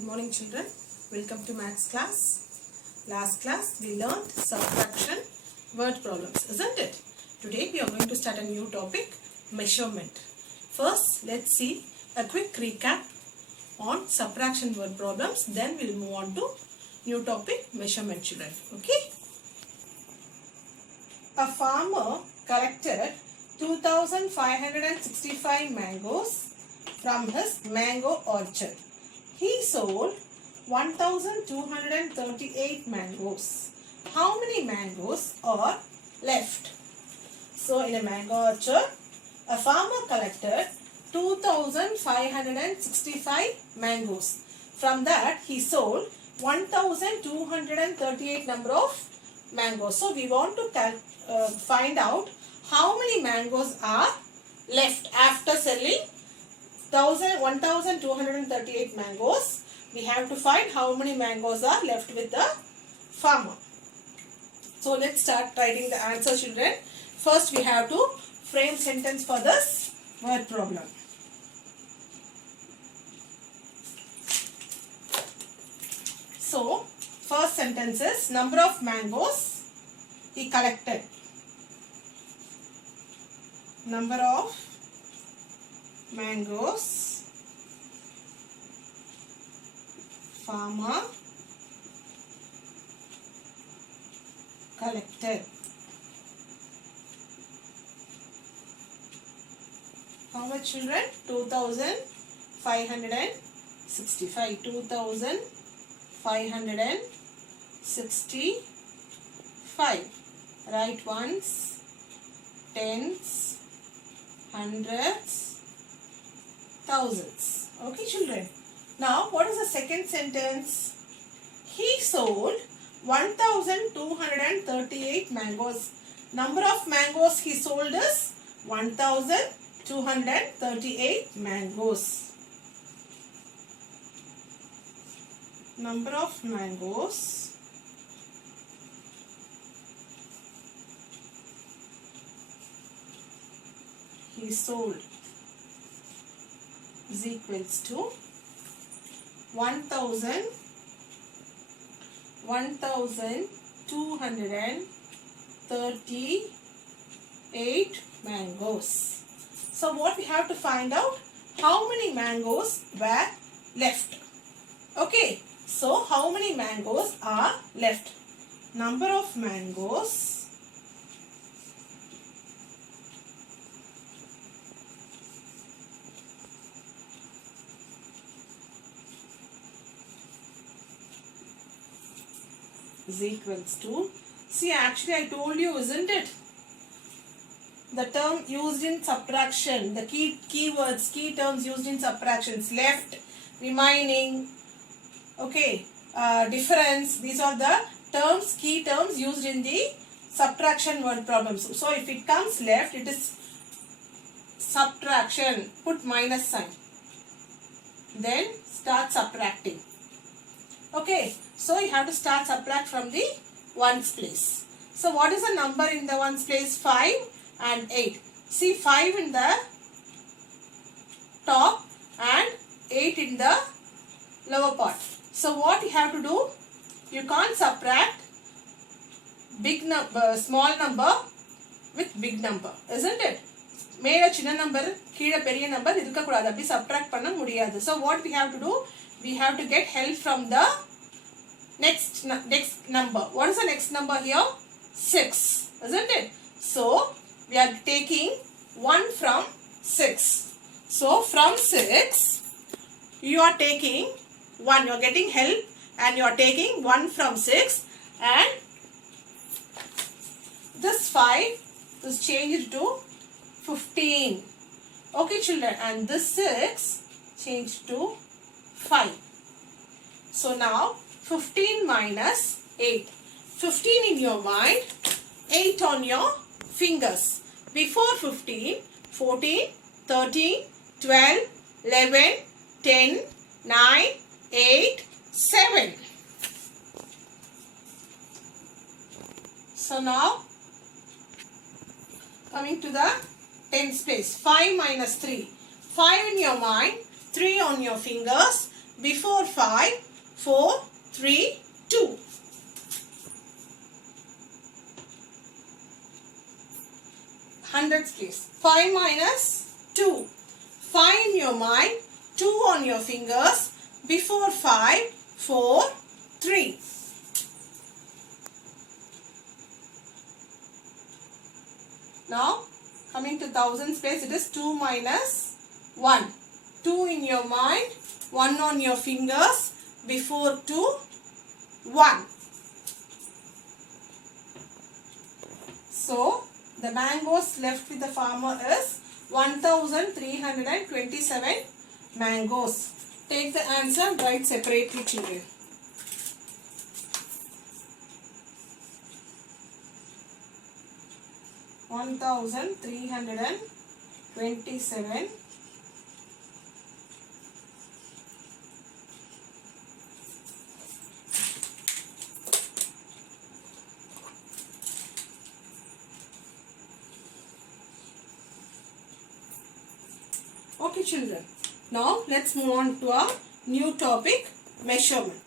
Good morning children, welcome to maths class. Last class we learned subtraction word problems, isn't it? Today we are going to start a new topic, measurement. First let's see a quick recap on subtraction word problems, then we'll move on to new topic, measurement children. Okay? A farmer collected 2565 mangoes from his mango orchard. He sold 1238 mangoes. How many mangoes are left? So in a mango orchard, a farmer collected 2565 mangoes. From that he sold 1238 number of mangoes. So we want to find out how many mangoes are left after selling 1238 mangoes. We have to find how many mangoes are left with the farmer. So let's start writing the answer children. First we have to frame sentence for this word problem. So first sentence is number of mangoes he collected. Number of mangoes farmer collected. How much children? 2565. 2565. Write ones, tens, hundreds, thousands. Okay children. Now what is the second sentence? He sold 1238 mangoes. Number of mangoes he sold is 1238 mangoes. Number of mangoes he sold is equals to 1238 mangoes. So what we have to find out, how many mangoes were left. Okay, so how many mangoes are left? Number of mangoes is equals to, see actually I told you, isn't it? The term used in subtraction, the key terms used in subtractions, left, remaining, okay, difference, these are the terms, key terms used in the subtraction word problems. So if it comes left, it is subtraction, put minus sign, then start subtracting. Okay, so you have to start subtract from the ones place. So what is the number in the ones place? 5 and 8. See 5 in the top and 8 in the lower part. So what you have to do? You can't subtract big number, small number with big number, isn't it? மேல சின்ன number, கீழ பெரிய number இருக்க கூடாது. அப்படி subtract பண்ண முடியாது. So what we have to do? We have to get help from the next number. What is the next number here? 6, isn't it? So we are taking 1 from 6. So from 6 you are taking 1, you are getting help and you are taking 1 from 6, and this 5 is changed to 15. Okay children, and this 6 changed to 5. So now 15 minus 8. 15 in your mind, 8 on your fingers. Before 15, 14, 13, 12, 11, 10, 9, 8, 7. So now coming to the tens place. 5 minus 3. 5 in your mind, 3 on your fingers. before 5, 4, 3, 2. Hundreds place. 5 minus 2. 5 in your mind, 2 on your fingers, before 5, 4, 3. Now, coming to thousands place, it is 2 minus 1. 2 in your mind, 1 on your fingers, before 2, 1. So, the mangoes left with the farmer is 1327 mangoes. Take the answer and write separately, children. One 1327 Okay, children. Now let's move on to our new topic, measurement.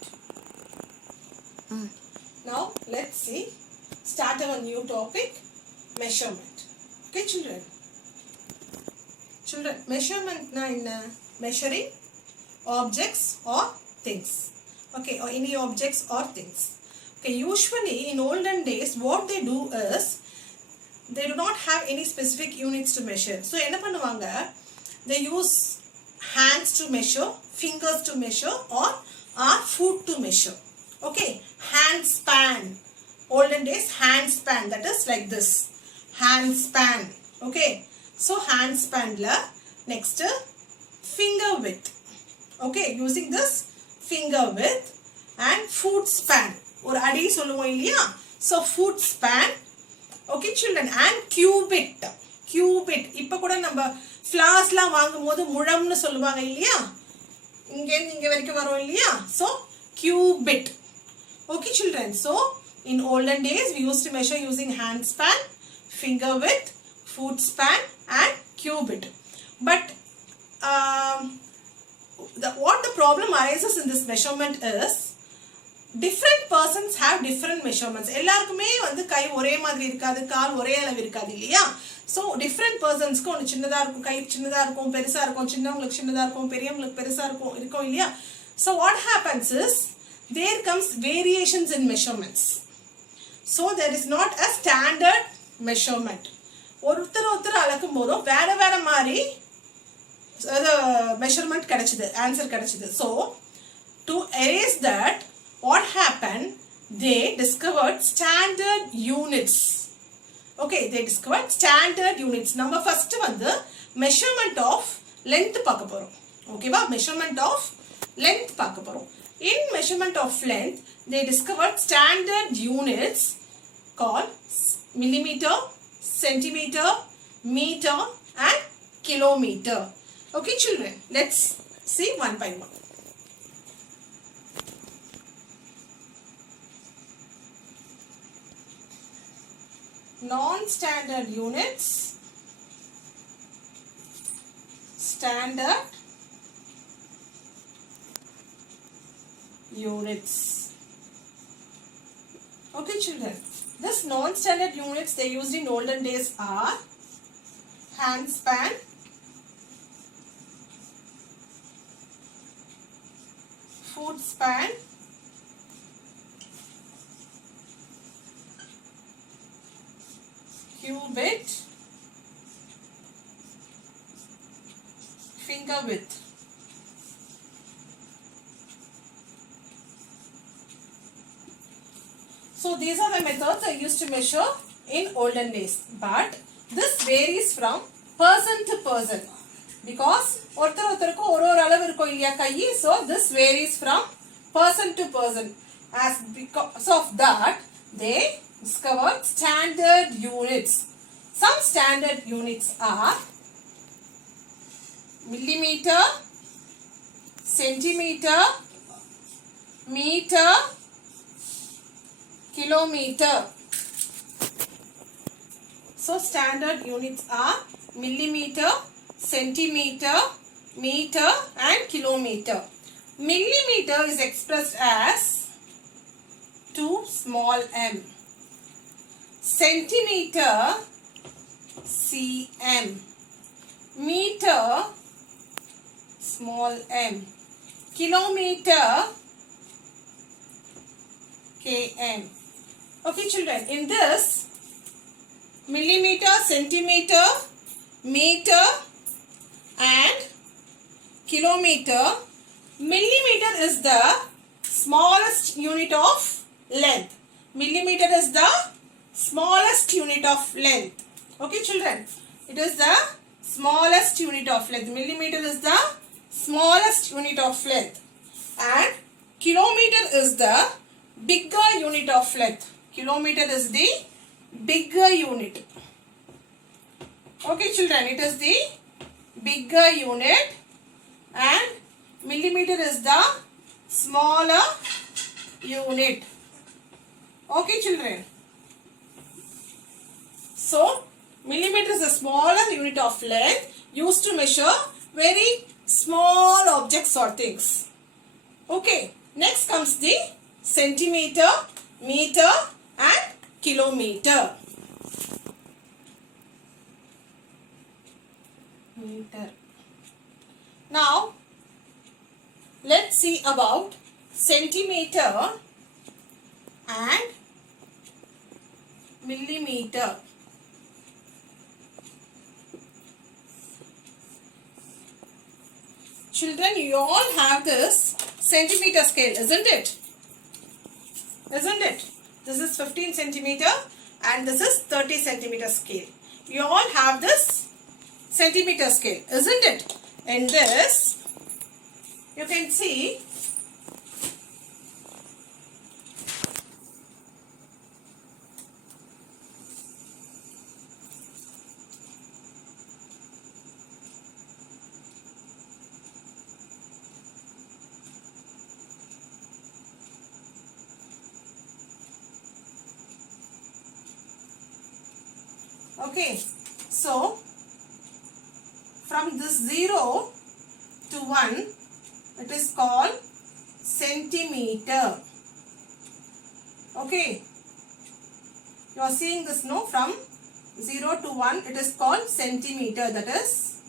Now let's see. Start our new topic, measurement. Okay, children. Children, measurement na in measuring objects or things. Okay, or any objects or things. Okay, usually in olden days, what they do is they do not have any specific units to measure. So, enna pannuvanga? They use hands to measure, fingers to measure, or foot to measure. Okay, hand span. Olden days, hand span. That is like this. Hand span. Okay, so hand span la next finger width. Okay, using this finger width and foot span. Or adi solluvom illaya. So foot span. Okay, children, and cubit. Cubit. Ipa kuda namba flowers la vaangumbodhu mulamnu solluvaanga illaya. Inge varaikum varum illaya. So cubit. Okay, children. So in olden days we used to measure using hand span, finger width, foot span and cubit. But what the problem arises in this measurement is different persons have different measurements. எல்லாருக்குமே வந்து கை ஒரே மாதிரி இருக்காது, கால் ஒரே அளவு இருக்காது இல்லையா? So different personsக்கு ஒன்று சின்னதா இருக்கும், கை சின்னதா இருக்கும், பெருசா இருக்கும், சின்னவங்களுக்கு சின்னதா இருக்கும், பெரியவங்களுக்கு பெருசா இருக்கும் இல்லையா? So what happens is there comes variations in measurements. So there is not a standard measurement. ஒருத்தர் அளக்கும் போதும் வேற மாதிரி measurement கிடைச்சது, answer கிடைச்சது. So to erase that, what happened? They discovered standard units. Okay, they discovered standard units. Number first வந்து measurement of length பார்க்க போறோம். ஓகேவா? measurement of length பார்க்க போறோம். In measurement of length, they discovered standard units called millimeter, centimeter, meter and kilometer. Okay, children, let's see one by one. Non-standard units, standard units. Okay, children, this non-standard units they used in olden days are hand span, foot span, cubit, finger width. So these are the methods I used to measure in olden days. But this varies from person to person. Because ஒருத்தருக்கு ஒரு அளவு இருக்கும் இல்லையா கை. So this varies from person to person. As because of that, they discovered standard units. Some standard units are millimeter, centimeter, meter, kilometer. So standard units are millimeter, centimeter, meter and kilometer. Millimeter is expressed as 2 small m. Centimeter, cm. Meter, small m. Kilometer, km. Okay children, in this millimeter, centimeter, meter and kilometer, millimeter is the smallest unit of length. Millimeter is the smallest unit of length. Okay children, it is the smallest unit of length. Millimeter is the smallest unit of length and kilometer is the bigger unit of length. Kilometer is the bigger unit. Okay children, it is the bigger unit and millimeter is the smaller unit. Okay children. So, millimeter is the smaller unit of length used to measure very small objects or things. Okay, next comes the centimeter, meter and kilometer. Meter. Now, let's see about centimeter and millimeter. Children, you all have this centimeter scale, isn't it? Isn't it? This is 15 centimeter and this is 30 centimeter scale. You all have this centimeter scale, isn't it? In this, you can see okay, so from this 0 to 1, it is called centimeter. Okay, you are seeing this, no? From 0 to 1, it is called centimeter, that is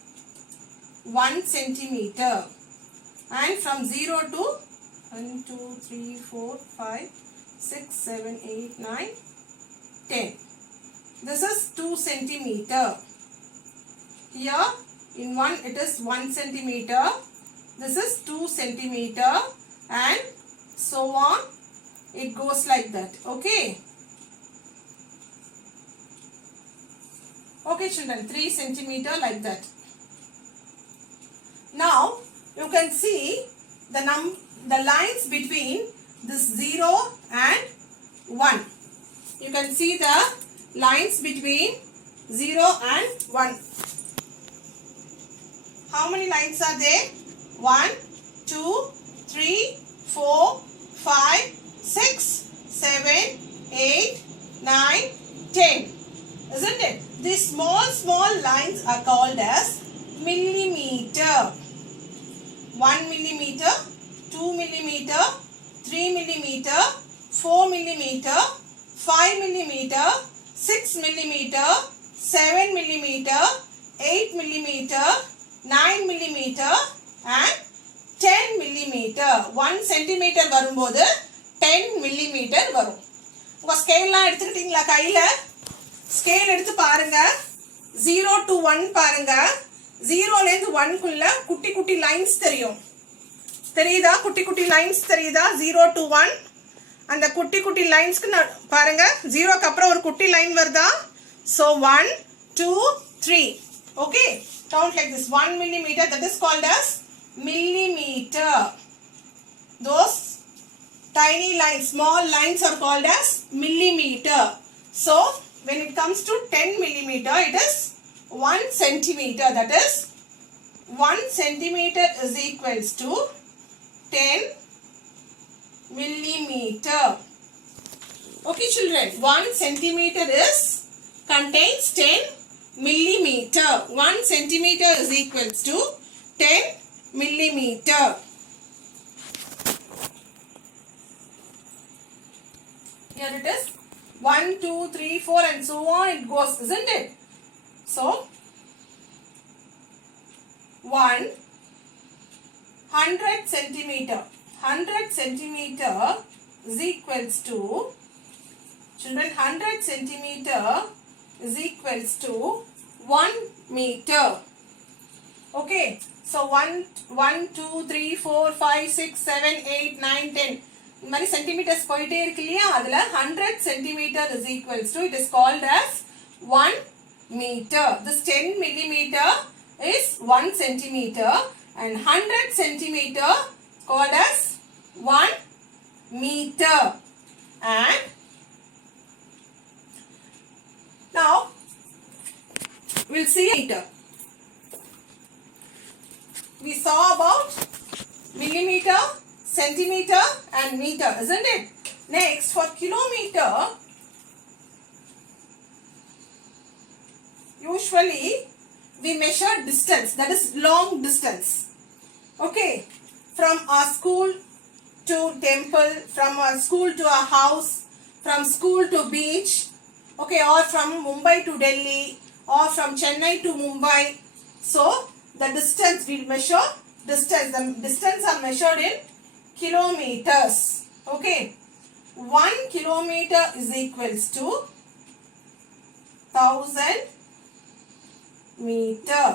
1 centimeter. And from 0 to 1, 2, 3, 4, 5, 6, 7, 8, 9, 10. This is 2 centimeter. Here in 1 it is 1 centimeter. This is 2 centimeter and so on. It goes like that. Okay. Okay children, 3 centimeter like that. Now you can see the lines between this 0 and 1. You can see the lines between 0 and 1. How many lines are there? 1, 2, 3, 4, 5, 6, 7, 8, 9, 10. Isn't it? These small lines are called as millimeter. 1 millimeter, 2 millimeter, 3 millimeter, 4 millimeter, 5 millimeter, 6 millimeter, 7 millimeter, 8 millimeter, 9 millimeter and 10 millimeter. 1 centimeter வரும்போது 10 millimeter வரும். உங்க ஸ்கேல்லாம் எடுத்துக்கிட்டீங்களா கையில? Scale எடுத்து பாருங்க. 0 to 1 பாருங்க. 0 ல இருந்து 1 குள்ள குட்டி குட்டி லைன்ஸ் தெரியும். தெரியுதா? குட்டி குட்டி லைன்ஸ் தெரியுதா? 0 to 1 அந்த குட்டி குட்டி லைன்ஸ்க்கு பாருங்க. 0 க்கு அப்புறம் ஒரு குட்டி லைன் வருதா? So 1 2 3. Okay? Count like this. 1 millimeter, that is called as millimeter. Those tiny lines, small lines are called as millimeter. So when it comes to 10 millimeter, it is 1 centimeter. That is 1 centimeter is equals to 10 millimeter. Okay children, 1 centimeter contains 10 millimeter. 1 centimeter is equals to 10 millimeter. 1, 2, 3, 4 and so on it goes, isn't it? So 100 centimeter. 100 centimeter is equals to, children, 100 centimeter is equals to 1 meter. Okay, so 1, 2, 3, 4, 5, 6, 7, 8, 9, 10. Many centimeters போயிட்டே இருக்கு இல்லையா, அதுல 100 centimeter is equals to, it is called as 1 meter. This 10 millimeter is 1 centimeter and 100 centimeter called as 1 meter. And now we'll see meter. We saw about millimeter, centimeter and meter, isn't it? Next, for kilometer, usually we measure distance, that is long distance. Okay, from our school to temple, from our school to our house, from school to beach, okay, or from Mumbai to Delhi, or from Chennai to Mumbai. So the distance we'll measure, distance, the distance are measured in kilometers. Okay, 1 kilometer is equals to 1000 meter.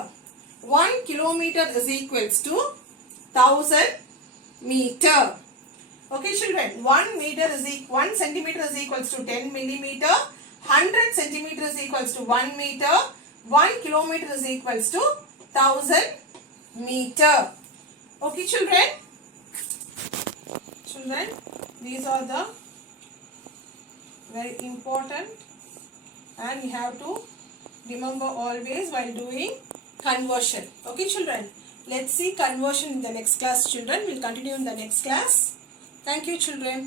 1 kilometer is equals to 1000 meter. Okay, children, 1 meter is 1 centimeter is equals to 10 millimeter. 100 centimeter is equals to 1 meter. 1 kilometer is equals to 1000 meter. Okay, children. Children, these are the very important and you have to remember always while doing conversion. Okay, children. Let's see conversion in the next class, children. We'll continue in the next class. Thank you, children.